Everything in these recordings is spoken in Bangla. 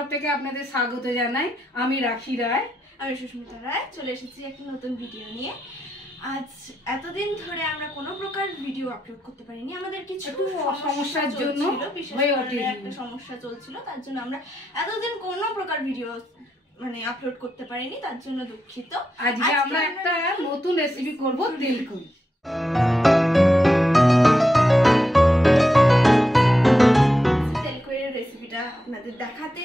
তরফ থেকে আপনাদের স্বাগত জানাই। আমি রাখি রায়। আমি সুস্মিতা রায়। চলে এসেছি একটা নতুন ভিডিও নিয়ে। আজ এতদিন ধরে আমরা কোনো প্রকার ভিডিও আপলোড করতে পারিনি, আমাদের কিছু সমস্যার জন্য, একটা সমস্যা চলছিল, তার জন্য আমরা এতদিন কোনো প্রকার ভিডিও আপলোড করতে পারিনি, তার জন্য দুঃখিত। আজকে আমরা একটা নতুন রেসিপি করব, তেলকুই। তেলকুইয়ের রেসিপিটা আপনাদের দেখাতে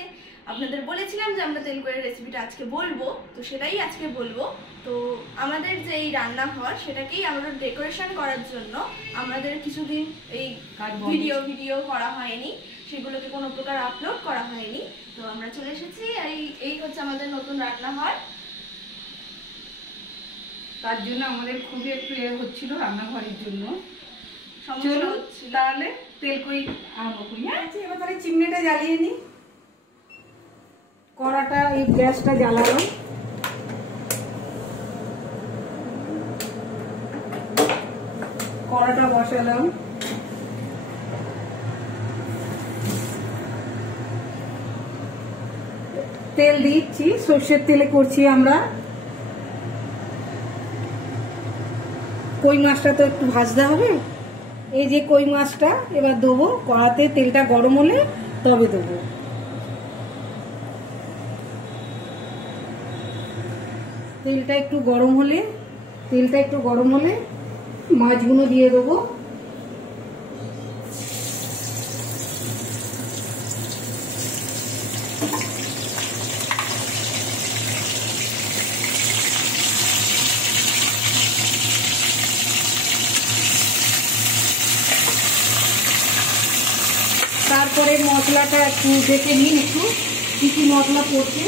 আপনাদের বলেছিলাম যে আমরা তেলকুইয়ের রেসিপিটা আজকে বলবো, তো সেটাই আজকে বলবো। তো আমাদের যে এই রান্নাঘর সেটাকেই আমরা ডেকোরেশন করার জন্য আমাদের কিছুদিন এই ভিডিও করা হয়নি, সেগুলোকে কোনো প্রকার আপলোড করা হয়নি। তো আমরা চলে এসেছি, এই হচ্ছে আমাদের নতুন রান্নাঘর। তার জন্য আমাদের খুবই একটু হচ্ছিল রান্নাঘরের জন্য, সমস্যা হচ্ছিল। তাহলে তেলকুই আরম্ভ করি। এবার তাহলে চিমনিটা জ্বালিয়ে নিই। কড়াটা এই গ্যাসটা জ্বালালাম, কড়াটা বসালাম, তেল দিচ্ছি, সর্ষের তেলে করছি আমরা। কই মাছটা তো একটু ভাজতে হবে। এই যে কই মাছটা এবার দেবো কড়াতে, তেলটা গরম হলে তবে দেবো। তেলটা একটু গরম হলে মাছগুলো দিয়ে দেবো। তারপরে মশলাটা একটু দেখে নিন, একটু কি কি মশলা পড়ছে।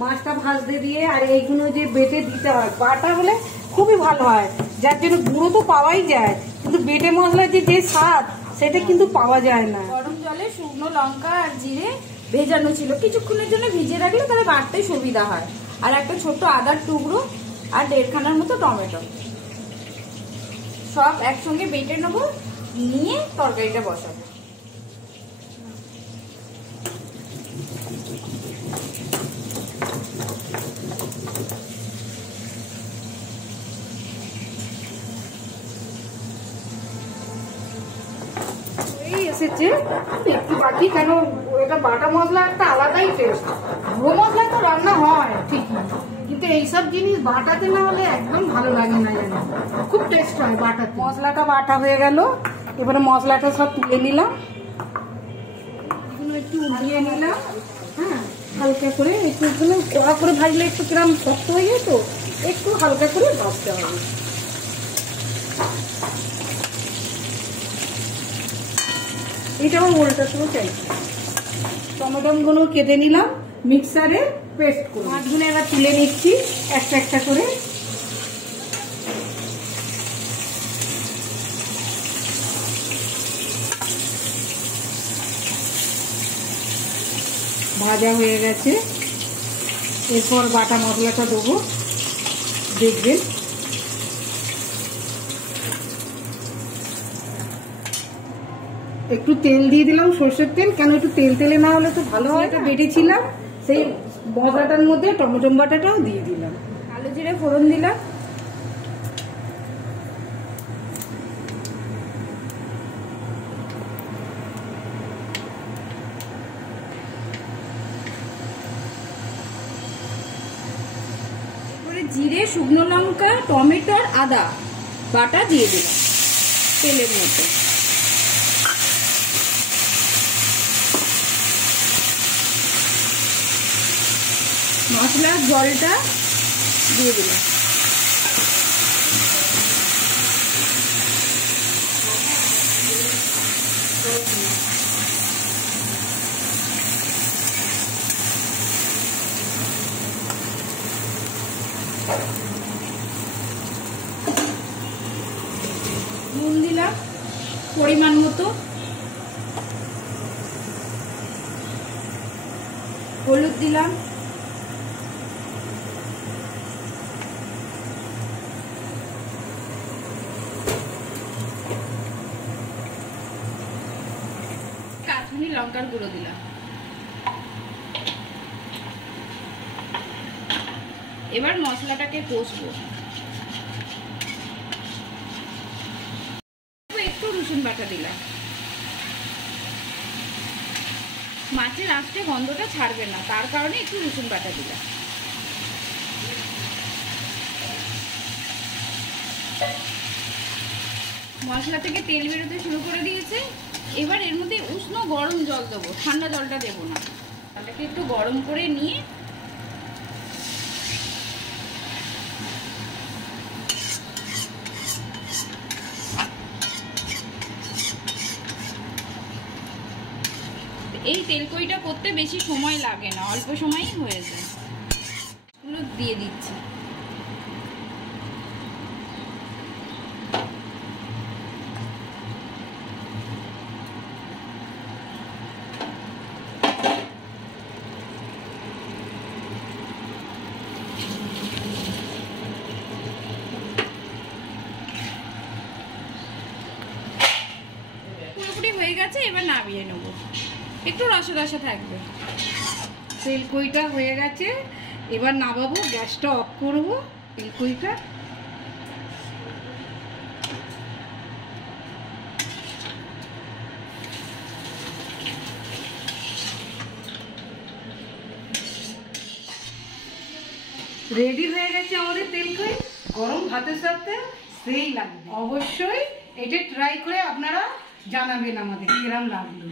মাছটা ভাজতে দিয়ে আর এইগুলো যে বেটে দিতে হয়, বাটা হলে খুবই ভালো হয়, যার জন্য গুঁড়ো তো পাওয়াই যায়, কিন্তু বেটে মশলার যে স্বাদ সেটা কিন্তু পাওয়া যায় না। গরম জলে শুকনো লঙ্কা আর জিরে ভেজানো ছিল, কিছুক্ষণের জন্য ভিজিয়ে রাখলে তাহলে বাটতে সুবিধা হয়। আর একটা ছোট্ট আদার টুকরো আর 1.5 খানার মতো টমেটো, সব একসঙ্গে বেটে নেবো, নিয়ে তরকারিটা বসাবো। এসেছে একটু বাকি, কেন এটা বাটা মশলা একটা আলাদাই টেস্ট। গুঁড়ো মশলা তো রান্না হয় ঠিকই, কিন্তু এইসব জিনিস বাটাতে না হলে একদম ভালো লাগে না, জানি খুব টেস্ট হয় বাটাতে। মশলাটা বাটা হয়ে গেল, এবারে মশলাটা সব তুলে নিলাম, এগুলো একটু উঠিয়ে নিলাম। হ্যাঁ, হালকা করে একটু কড়া করে ভাজলে একটু কিরম শক্ত হয়ে যায়, তো একটু হালকা করে ভাজতে হবে। এটা আমার উল্টাতেও চাইছি। টমেটোগুলো কেটে নিলাম, মিক্সারে পেস্ট করে মাছগুলো এবার তুলে নিচ্ছি একটা একটা করে। ভাজা হয়ে গেছে, এরপর বাটা মশলাটা দেবো, দেখবেন। একটু তেল দিয়ে দিলাম, সর্ষের তেল, কেন একটু তেলে না হলে তো ভালো হয়। এটা বেটেছিলাম, সেই মশলাটার মধ্যে টমেটো বাটাটাও দিয়ে দিলাম, কালো জিরে ফোড়ন দিলাম, জিরে, শুকনো লঙ্কা, টমেটো, আদা বাটা দিয়ে দিলাম তেলের মধ্যে। মশলার জলটা দিয়ে দিলাম। নুন দিলাম পরিমাণ মতো, হলুদ দিলাম, কাশ্মীরি লঙ্কার গুঁড়ো দিলাম। এবার মশলাটাকে কষবো। একটু রসুন বাটা দিলাম। মাছের আঁচটে গন্ধটা ছাড়বে না, তার কারণে একটু রসুন বাটা দিলাম। মশলা থেকে তেল বেরোতে শুরু করে দিয়েছে। এবার এর মধ্যে উষ্ণ গরম জল দেবো, ঠান্ডা জলটা দেবো না। জলটাকে একটু গরম করে নিয়ে এই তেলকইটা করতে বেশি সময় লাগে না, অল্প সময়ই হয়ে যায়। এগুলো দিয়ে দিচ্ছি। পুরোপুরি হয়ে গেছে, এবার নামিয়ে নেবো। একটু রসা রসা থাকবে। তেলকইটা হয়ে গেছে, এবার নামাবো, গ্যাসটা অফ করবো। তেলকইটা রেডি হয়ে গেছে আমাদের তেলকই। গরম ভাতের সাথে সেই লাগবে। অবশ্যই এটা ট্রাই করে আপনারা জানাবেন আমাদের কিরম লাগলো।